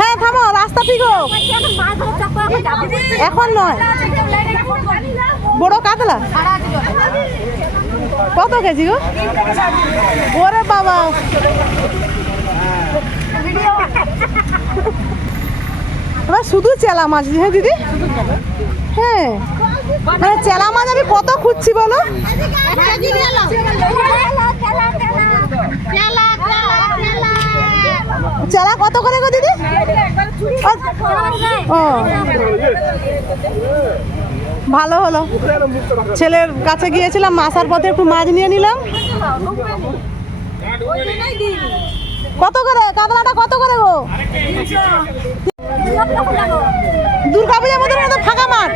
হ্যাঁ থামো, রাস্তা ঠিক এখন নয়। বড় কাতলা? কত কেজি গো? ওরে বাবা। এবার শুধু চেলা মাছ হ্যাঁ দিদি? হ্যাঁ। মানে চেলা মাছ আমি কত খুঁজছি বলো? চেলা কত করে গো দিদি? ও। ভালো হলো। ছেলের কাছে গিয়েছিলাম, আসার পথে একটু মাছ নিয়ে নিলাম। কত করে? কাতলাটা কত করে গো? দুর্গা পূজার মধ্যে ফাঁকা মাঠ।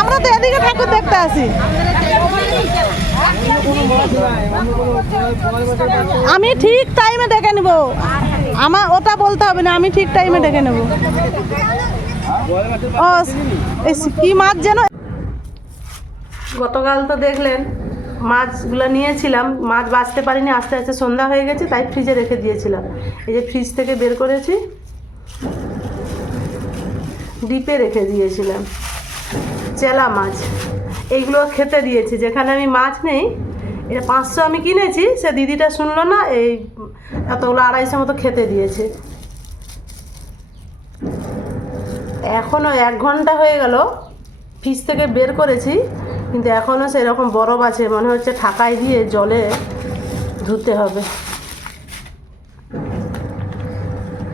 আমরা তো এদিকে ঠাকুর দেখতে আসি। আমি ঠিক টাইমে ডেকে নেব। আমার ওটা বলতে হবে না, আমি ঠিক টাইমে ডেকে নেব। ও কি মাছ যেন? গতকাল তো দেখলেন, মাছগুলো নিয়েছিলাম। মাছ বাঁচতে পারিনি, আস্তে আস্তে সন্ধ্যা হয়ে গেছে, তাই ফ্রিজে রেখে দিয়েছিলাম। এই যে ফ্রিজ থেকে বের করেছি ডিপে রেখে দিয়েছিলাম। চেলা মাছ। এইগুলো খেতে দিয়েছি। যেখানে আমি মাছ নেই, এটা পাঁচশো আমি কিনেছি, সে দিদিটা শুনলো না, এই এতগুলো আড়াইশো মতো খেতে দিয়েছে। এখনও এক ঘণ্টা হয়ে গেল, ফ্রিজ থেকে বের করেছি, কিন্তু এখনও সেরকম বরফ আছে, মনে হচ্ছে ঠাকাই দিয়ে জলে ধুতে হবে।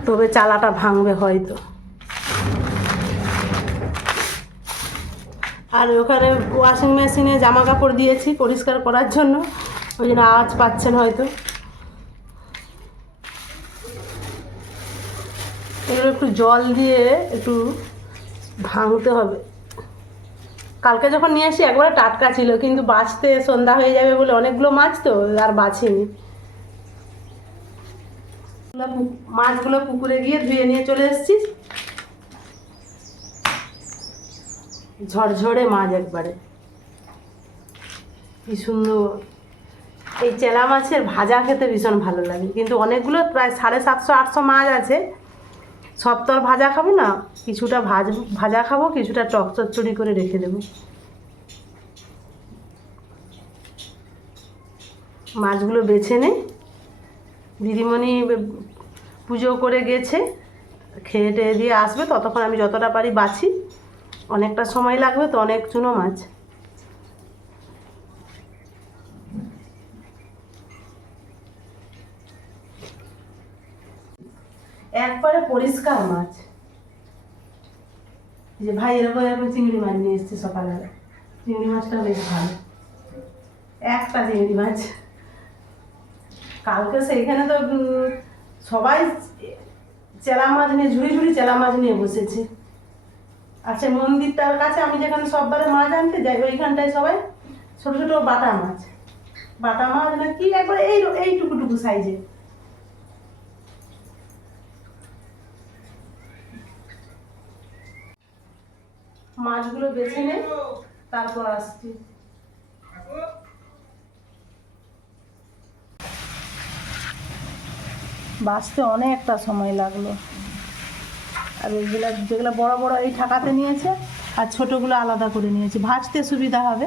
তবে চালাটা ভাঙবে হয়তো। আর ওখানে ওয়াশিং মেশিনে জামা কাপড় দিয়েছি পরিষ্কার করার জন্য। ওই জন্য আওয়াজ পাচ্ছেন হয়তো। এগুলো একটু জল দিয়ে একটু ভাঙতে হবে। কালকে যখন নিয়ে আসি, একবারে টাটকা ছিল, কিন্তু বাঁচতে সন্ধ্যা হয়ে যাবে বলে অনেকগুলো মাছ তো, আর বাছিনি মাছগুলো পুকুরে গিয়ে ধুয়ে নিয়ে চলে এসেছি। ঝরঝরে মাছ একবারে। কি সুন্দর। এই চেলা মাছের ভাজা খেতে ভীষণ ভালো লাগে। কিন্তু অনেকগুলো প্রায় সাড়ে সাতশো, আটশো মাছ আছে। আর ভাজা খাব না। কিছুটা ভাজ, ভাজা খাব, কিছুটা টক চচ্চড়ি করে রেখে দেবো। মাছগুলো বেছে নেই দিদিমণি পুজো করে গেছে। খেয়ে টেয়ে দিয়ে আসবে। ততক্ষণ আমি যতটা পারি বাছি। অনেকটা সময় লাগবে তো, অনেক চুনো মাছ। একবারে পরিষ্কার মাছ। যে ভাই, এরকম এরকম চিংড়ি মাছ নিয়ে এসছে সকালবেলা। চিংড়ি মাছটা বেশ ভালো। একটা চিংড়ি মাছ। কালকে সেইখানে তো সবাই চেলা মাছ নিয়ে, ঝুড়ি ঝুড়ি চেলা মাছ নিয়ে বসেছে। আচ্ছা মন্দিরটার কাছে আমি যেখানে সববারে মাছ আনতে যাই, ওইখানটায় সবাই ছোট ছোট বাটা মাছ। বাটা মাছ না কি একবার এই এইটুকুটুকু সাইজে। মাছগুলো বেছে নে, তারপর আসছি। বাঁচতে অনেকটা সময় লাগল। আর এইগুলো যেগুলো বড় বড় এই ঠাকাতে নিয়েছে আর ছোটোগুলো আলাদা করে নিয়েছে। ভাজতে সুবিধা হবে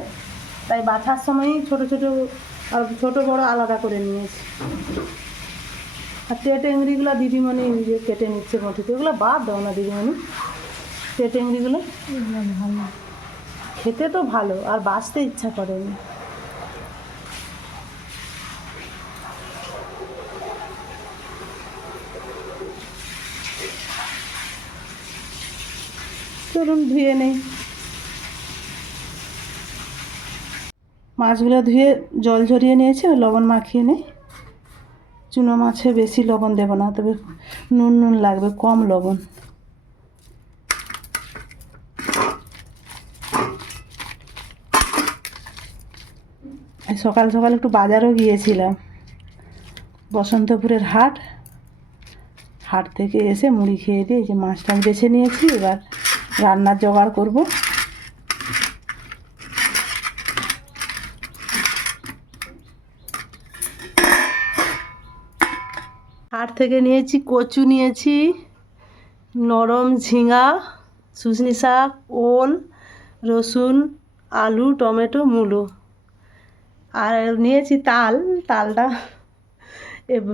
তাই বাছার সময়ই ছোট ছোট আর ছোটো বড় আলাদা করে নিয়েছি। আর টেটেংরিগুলো দিদিমণি নিজে কেটে নিচ্ছে মঠিতে ওগুলো বাদ দাও না দিদিমণি। টেটেংরিগুলো খেতে তো ভালো আর বাঁচতে ইচ্ছা করেনি চলুন ধুয়ে নেই। মাছগুলো ধুয়ে জল ঝরিয়ে নিয়েছে লবণ মাখিয়ে নেই। চুনো মাছে বেশি লবণ দেবো না, তবে নুন নুন লাগবে, কম লবণ। সকাল সকাল একটু বাজারও গিয়েছিলাম, বসন্তপুরের হাট। হাট থেকে এসে মুড়ি খেয়ে দিয়ে যে মাছটা বেছে নিয়েছি, এবার রান্নার জোগাড় করব। হাট থেকে নিয়েছি কচু নিয়েছি, নরম ঝিঙা শুশনি শাক, ওল, রসুন, আলু, টমেটো, মূলো। আর নিয়েছি তাল, তালটা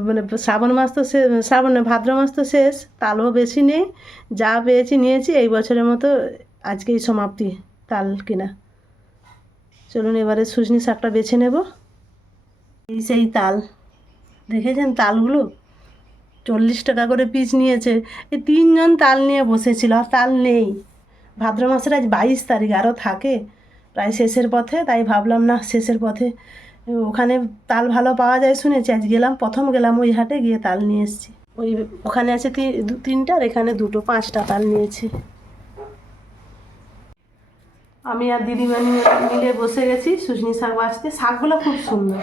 মানে শ্রাবণ মাস তো সে, শ্রাবণে ভাদ্র মাস তো শেষ, তালও বেশি নেই, যা পেয়েছি নিয়েছি, এই বছরের মতো আজকেই সমাপ্তি তাল কিনা। চলুন এবারে সুজনি শাকটা বেছে নেব। এই সেই তাল। দেখেছেন তালগুলো? চল্লিশ টাকা করে পিস নিয়েছে। এই তিনজন তাল নিয়ে বসেছিল, আর তাল নেই। ভাদ্র মাসের আজ বাইশ তারিখ, আরও থাকে। প্রায় শেষের পথে, তাই ভাবলাম না, শেষের পথে ওখানে তাল ভালো পাওয়া যায় শুনেছি, আজ গেলাম, প্রথম গেলাম ওই হাটে, গিয়ে তাল নিয়ে এসেছি। ওই ওখানে আছে তিনটা আর এখানে দুটো, পাঁচটা তাল নিয়েছি। আমি আর দিদিমণি মিলে বসে গেছি শুশনি শাক বাঁচতে। শাকগুলো খুব সুন্দর।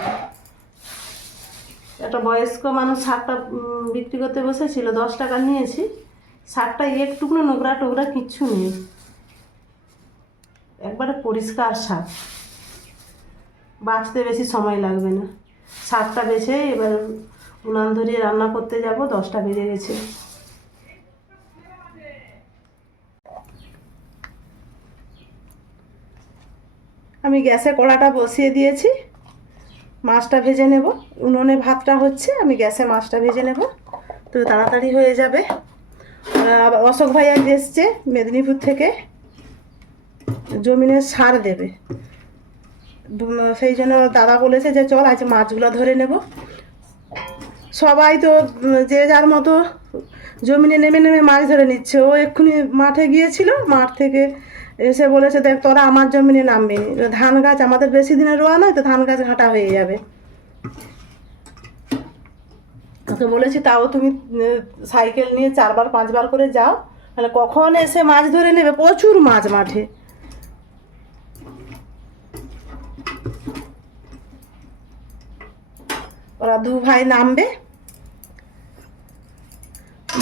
একটা বয়স্ক মানুষ শাকটা বিক্রি করতে বসেছিল, দশ টাকা নিয়েছি। শাকটা একটুকুনো নোংরা টোকরা কিচ্ছু নেই। একবারে পরিষ্কার শাক। বাঁচতে বেশি সময় লাগবে না। শাকটা বেছে এবার উনান ধরিয়ে রান্না করতে যাব, দশটা বেজে গেছে। আমি গ্যাসে কড়াটা বসিয়ে দিয়েছি, মাছটা ভেজে নেব। উনুনে ভাতটা হচ্ছে, আমি গ্যাসে মাছটা ভেজে নেব। তো তাড়াতাড়ি হয়ে যাবে। অশোক ভাই আজ এসছে মেদিনীপুর থেকে, জমিনের সার দেবে। সেই জন্য দাদা বলেছে যে চল আজ মাছগুলো ধরে নেব। সবাই তো যে যার মতো জমিনে নেমে নেমে মাছ ধরে নিচ্ছে। ও এক্ষুনি মাঠে গিয়েছিল, মাঠ থেকে এসে বলেছে, দেখ, তোরা আমার জমিনে নামবি। ধান গাছ আমাদের বেশি দিনে রোয়া নয় তো, ধান গাছ ঘাটা হয়ে যাবে। ওকে বলেছি, তাও তুমি সাইকেল নিয়ে চারবার, পাঁচবার করে যাও। তাহলে কখন এসে মাছ ধরে নেবে? প্রচুর মাছ মাঠে। ওরা দু ভাই নামবে।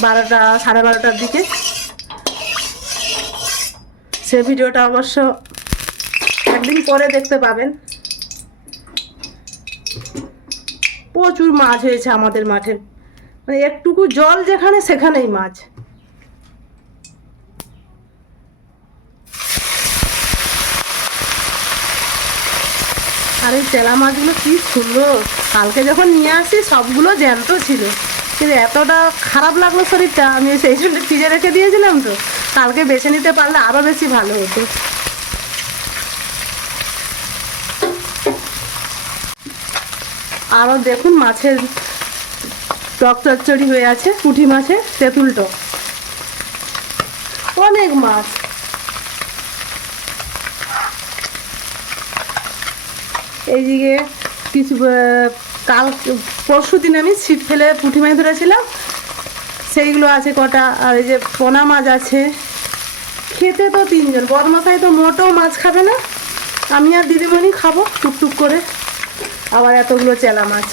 বারোটা, সাড়ে বারোটার দিকে। সে ভিডিওটা অবশ্য একদিন পরে দেখতে পাবেন। প্রচুর মাছ হয়েছে আমাদের মাঠে। মানে একটুকু জল যেখানে, সেখানেই মাছ। চেলা মাছগুলো কি সুন্দর। কালকে যখন নিয়ে আসি, সবগুলো জ্যান্ত ছিল। কিন্তু এতটা খারাপ লাগল শরীরটা, আমি সেই জন্য ফ্রিজে রেখে দিয়েছিলাম তো। কালকে বেছে নিতে পারলে আরও বেশি ভালো হতো। আরও দেখুন মাছের টক চচ্চড়ি হয়ে আছে, পুঁটি মাছের তেঁতুল টক। অনেক মাছ। এইদিকে কিছু কাল, পরশু দিন আমি ছিপ ফেলে পুঁটি মাছ ধরেছিলাম। সেইগুলো আছে কটা, আর এই যে পোনা মাছ আছে। খেতে তো তিনজন, বদমাশাই তো মোটেও মাছ খাবে না। আমি আর দিদিমণি খাব, টুকটুক করে। আবার এতগুলো চেলা মাছ।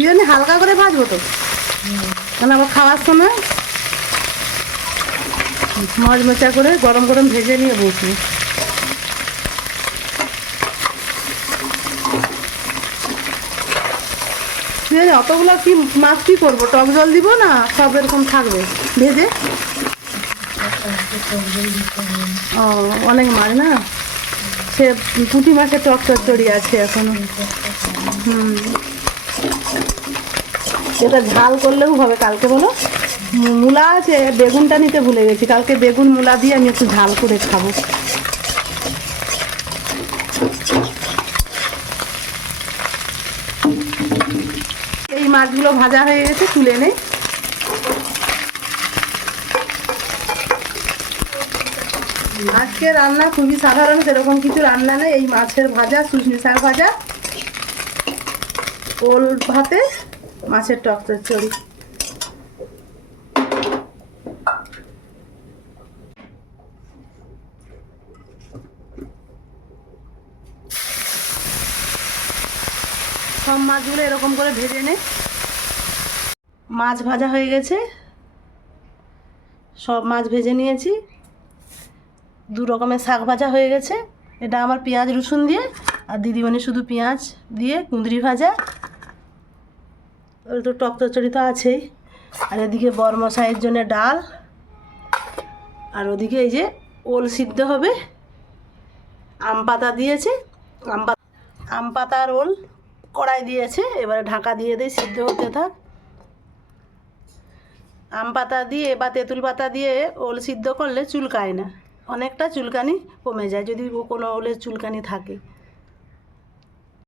বিরিয়ানি হালকা করে ভাজবো তো। কারণ আবার খাওয়ার সময় মচমচা করে গরম গরম ভেজে নিয়ে বিরিয়ানি অতগুলো কি মাছ কি করব? টক জল দিব না? সব এরকম থাকবে। ভেজে? ও, অনেক মাছ না? সে পুঁটি মাছের টক চচ্চড়ি আছে এখনও। হুম। এটা ঝাল করলেও হবে। কালকে বলো মূলা আছে, বেগুনটা নিতে ভুলে গেছি। কালকে বেগুন, মূলা দিয়ে আমি একটু ঝাল করে খাব। এই মাছগুলো ভাজা হয়ে গেছে, তুলে নেই। আজকে রান্না খুবই সাধারণ, সেরকম কিছু রান্না নেই। এই মাছের ভাজা সুজনি শাক ভাজা, ওল ভাতে মাছের টক চচ্চড়ি। সব মাছগুলো এরকম করে ভেজে নে। মাছ ভাজা হয়ে গেছে। সব মাছ ভেজে নিয়েছি। দু রকমের শাক ভাজা হয়ে গেছে। এটা আমার পেঁয়াজ রসুন দিয়ে আর দিদিমণি শুধু পেঁয়াজ দিয়ে কুঁদরি ভাজা তো টক চচ্চড়ি তো আছেই। আর এদিকে বরমশাইয়ের জন্য ডাল। আর ওদিকে এই যে ওল সিদ্ধ হবে। আম পাতা দিয়েছে। আম পাতা আম পাতার ওল কড়াই দিয়েছে। এবারে ঢাকা দিয়ে দিই, সিদ্ধ হতে থাক। আম পাতা দিয়ে বা তেঁতুল পাতা দিয়ে ওল সিদ্ধ করলে চুলকায় না। অনেকটা চুলকানি কমে যায়। যদি কোনো ওলের চুলকানি থাকে।